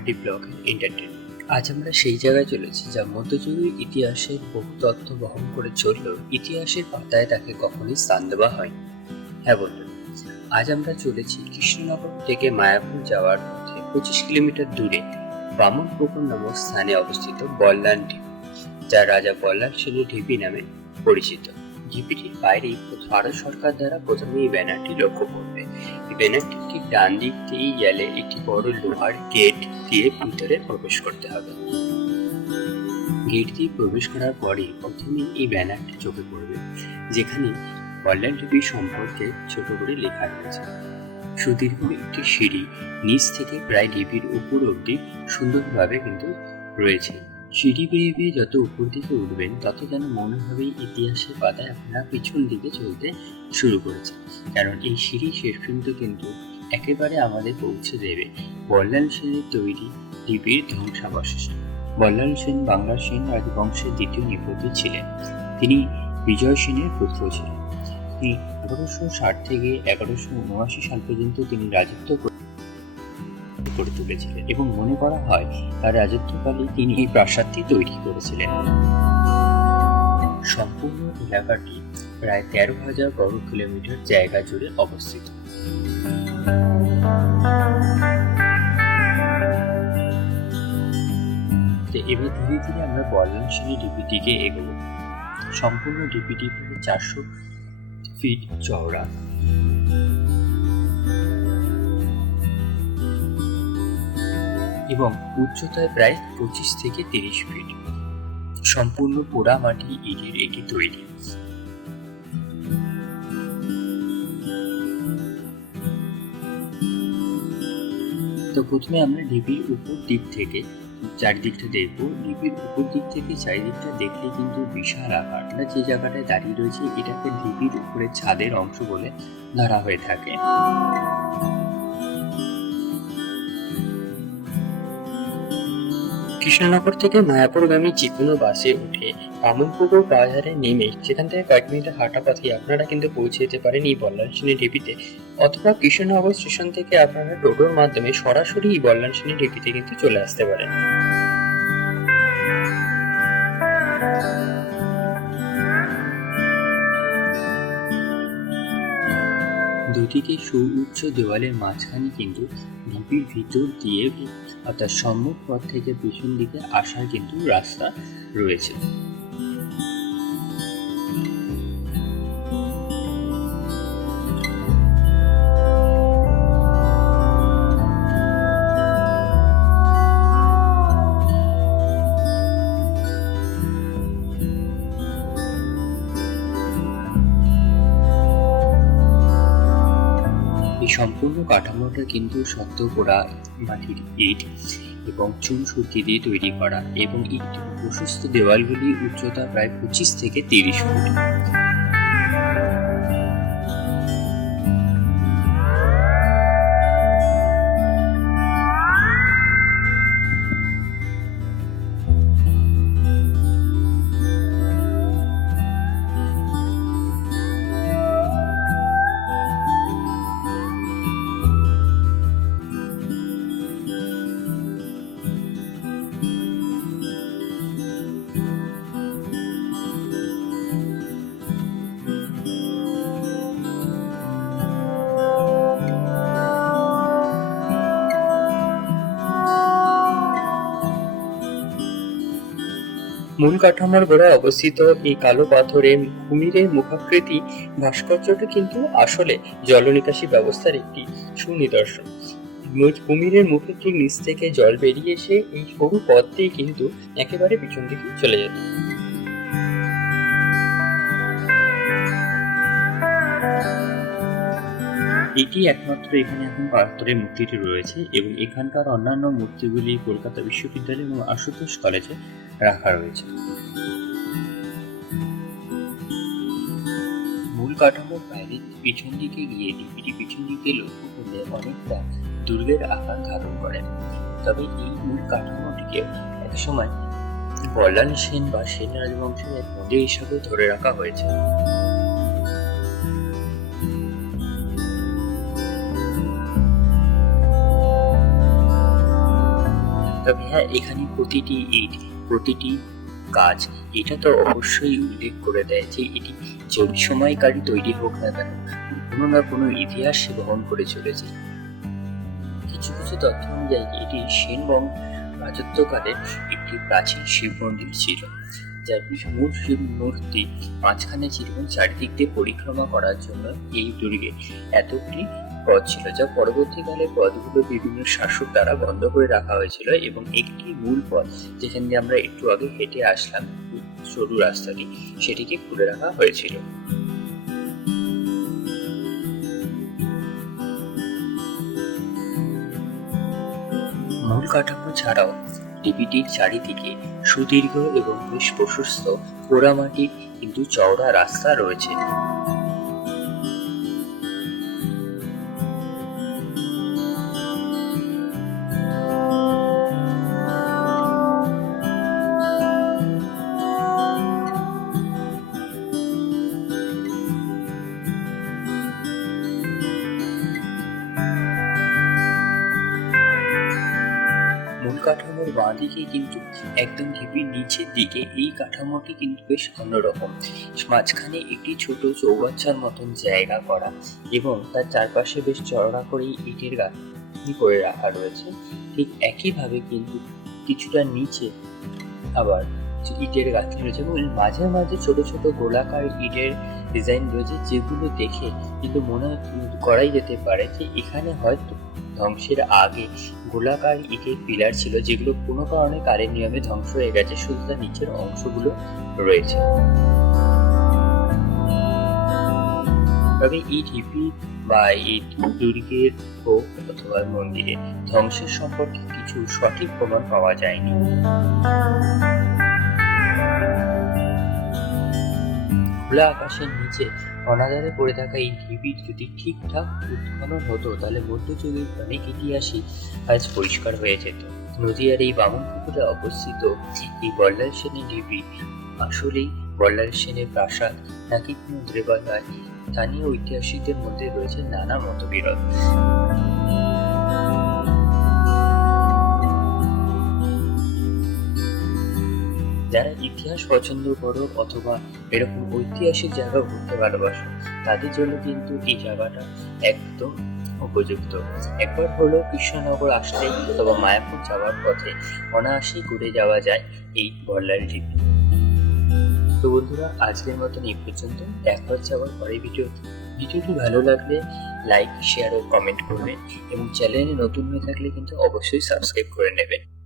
RD blog entertain আজ আমরা সেই জায়গায় চলেছি যা মধ্যযুগীয় ইতিহাসের বহু তথ্য বহন করে চললেও ইতিহাসের পাতায় তাকে কখনোই স্থান দেওয়া হয়নি। হ্যাঁ বন্ধু, আজ আমরা চলেছি কৃষ্ণনগর থেকে মায়াপুর যাওয়ার পথে পঁচিশ কিলোমিটার দূরে বামনপুকুর নামক স্থানে অবস্থিত বল্লান ঢিপি যা রাজা বল্লাল সেনের ঢিপি নামে পরিচিত। ঢিপিটির বাইরেই ভারত সরকার দ্বারা প্রথমে এই ব্যানারটি লক্ষ্য করবে। এই ঠিক ডান দিক দিয়েই গেলে একটি বড় লোহার গেট দিয়ে ভিতরে প্রবেশ করতে হবে। গেট দিয়ে প্রবেশ করার পরে প্রথমেই এই ব্যানারটি চোখে পড়বে, যেখানে বল্লাল টিভি সম্পর্কে ছোট করে লেখা রয়েছে। সুদীর্ঘ একটি সিঁড়ি নিচ থেকে প্রায় ঢিপির উপর অবধি সুন্দরভাবে কিন্তু রয়েছে। সিঁড়ি বেয়ে বেয়ে যত উপর দিকে উঠবেন, তত যেন মনে হবে ইতিহাসের পাতায় আপনারা পিছন দিকে চলতে শুরু করেছে কারণ এই সিঁড়ি শেষ পর্যন্ত কিন্তু একেবারে আমাদের পৌঁছে দেবে। বল্লাল সেনের তৈরি লিপির ধ্বংসাবশেষে। বল্লাল সেন বাংলার সেন রাজবংশের দ্বিতীয় নিপতি ছিলেন। তিনি বিজয় সেনের পুত্র ছিলেন। তিনি এগারোশো ষাট থেকে এগারোশো উনআশি সাল পর্যন্ত তিনি রাজত্ব করে তুলেছিলেন এবং মনে করা হয় তার রাজত্বকালে তিনি এই প্রাসাদটি তৈরি করেছিলেন। সম্পূর্ণ এলাকাটি প্রায় তেরো হাজার বর্গ কিলোমিটার জায়গা জুড়ে অবস্থিত। এবার ধীরে ধীরে আমরা বল্লাল ডিপিটিকে এগোবো। সম্পূর্ণ ডিপিটি প্রায় চারশো ফিট চওড়া। এবং উচ্চতায় প্রায় পঁচিশ থেকে তিরিশ ফিট। সম্পূর্ণ পোড়া মাটি ইটের এটি তৈরি। তো প্রথমে আমরা ঢিপির উপর দিক থেকে, চারিদিকটা দেখব। ঢিপির উপর দিক থেকে চারিদিকটা দেখলে কিন্তু বিশাল আকার। যে জায়গাটায় দাঁড়িয়ে রয়েছে, এটাকে ঢিপির উপরে ছাদের অংশ বলে ধরা হয়ে থাকে। কৃষ্ণনগর থেকে মায়াপুরগামী যে কোনো বাসে উঠে বামনপুকুর বাজারে নেমে সেখান থেকে কয়েক মিনিটের হাঁটা পথে আপনারা কিন্তু পৌঁছে যেতে পারেন এই বল্লানসিনী ঢিপিতে অথবা কৃষ্ণনগর স্টেশন থেকে আপনারা টোটোর মাধ্যমে সরাসরি এই বল্লানসিনী ঢিপিতে কিন্তু চলে আসতে পারেন। দুদিকে সুউচ্চ দেওয়ালের মাঝখানে কিন্তু ঢিপির ভিতর দিয়ে অর্থাৎ সম্মুখ পথ থেকে পিছন দিকে আসার কিন্তু রাস্তা রয়েছে। সম্পূর্ণ কাঠামোটা কিন্তু শক্ত করা মাটির ইট এবং চুন সুতি দিয়ে তৈরি করা এবং ইট প্রশস্ত দেওয়ালগুলি উচ্চতা প্রায় পঁচিশ থেকে তিরিশ ফুট। মূল কাঠামোর গোড়ায় অবস্থিত এই কালো পাথরের কুমিরের মুখাকৃতি ভাস্কর্যটি কিন্তু আসলে জলনিকাশি ব্যবস্থার একটি সুনিদর্শন। কুমিরের মুখের ঠিক নিচ থেকে জল বেরিয়ে এসে এই সরু পথ দিয়ে কিন্তু একেবারে পিছন দিকে চলে যেত। এটি একমাত্র এখানে এখন পাথরের মূর্তিটি রয়েছে এবং এখানকার অন্যান্য মূর্তিগুলি কলকাতা বিশ্ববিদ্যালয় এবং আশুতোষ কলেজে রাখা রয়েছে। মূল কাঠামোর বাইরে পিছন দিকে গিয়ে ডিপিটি পিছন দিকে লক্ষ্য করলে অনেকটা দুর্গের আকার ধারণ করে। তবে এই মূল কাঠামোটিকে এক সময় বল্লাল সেন বা সেন রাজবংশের এক মন্দির হিসাবে ধরে রাখা হয়েছে। তবে হ্যাঁ এখানে প্রতিটি ইট প্রতিটি কাজ এটা তো অবশ্যই উল্লেখ করে দেয় যে এটি যে সময়কারই তৈরি হোক না কেন, কোনো না কোনো ইতিহাস বহন করে চলেছে। কিছু কিছু তথ্য অনুযায়ী, এটি সেন বংশ রাজত্বকালের একটি প্রাচীন শিব মন্দির ছিল, যার মূল শিব মূর্তি মাঝখানে ছিল চারিদিক দিয়ে পরিক্রমা করার জন্য এই দুর্গে এতটি পথ ছিল যা পরবর্তীকালে পথগুলো বিভিন্ন শাসক দ্বারা বন্ধ করে রাখা হয়েছিল এবং একটি মূল পথ যেখান দিয়ে আমরা একটু আগে হেঁটে আসলাম সরু রাস্তাটি, সেটিকে খুলে রাখা হয়েছিল। মূল কাঠামো ছাড়াও ডিপিটির চারিদিকে সুদীর্ঘ এবং বেশ প্রশস্ত পোড়ামাটির কিন্তু চওড়া রাস্তা রয়েছে। কাঠামোর বাঁ দিকে কিন্তু একদম ঢিপির নিচের দিকে এই কাঠামোটি কিন্তু বেশ অন্যরকম। মাঝখানে একটি ছোট চৌবাচ্চার মতন জায়গা করা এবং তার চারপাশে বেশ চওড়া করে ইটের গাঁথনি করে রাখা রয়েছে। ঠিক একইভাবে কিন্তু কিছুটা নিচে আবার ইটের গাঁথনি রয়েছে এবং মাঝে মাঝে ছোট ছোট গোলাকার ইটের ডিজাইন রয়েছে যেগুলো দেখে কিন্তু মনে করাই যেতে পারে যে এখানে হয়তো ধ্বংসের আগে গোলাকার ইটের পিলার ছিল, যেগুলো কোনো কারণে কালের নিয়মে ধ্বংস হয়ে গেছে, শুধু তার নিচের অংশগুলো রয়েছে। তবে এই ঢিপি বা এই দুর্গের হোক অথবা মন্দিরের ধ্বংসের সম্পর্কে কিছু সঠিক প্রমাণ পাওয়া যায়নি। খোলা আকাশের নিচে অনাদারে পড়ে থাকা এই ঢিবির যদি ঠিকঠাক উৎখনন হতো, তাহলে মধ্যযুগের অনেক ইতিহাসই আজ পরিষ্কার হয়ে যেত। নদীয়ার এই বামন পুকুরে অবস্থিত এই বল্লাল সেনের ঢিবি, আসলেই বল্লাল সেনের প্রাসাদ নাকি কোনো দেবালয় স্থানীয় ঐতিহাসিকদের মধ্যে রয়েছে নানা মতবিরোধ। যারা ইতিহাস পছন্দ করো অথবা এরকম ঐতিহাসিক জায়গা ঘুরতে ভালোবাসো, তাদের জন্য কিন্তু এই জায়গাটা একদম উপযুক্ত। একবার হলো কৃষ্ণনগর আসলেই অথবা মায়াপুর যাওয়ার পথে অনায়াসেই ঘুরে যাওয়া যায় এই বল্লাল ঢিপি। তো বন্ধুরা, আজকের মতন এই পর্যন্ত। দেখা হচ্ছে আবার পরের ভিডিওতে। ভিডিওটি ভালো লাগলে লাইক, শেয়ার ও কমেন্ট করবেন এবং চ্যানেলে নতুন হয়ে থাকলে কিন্তু অবশ্যই সাবস্ক্রাইব করে নেবেন।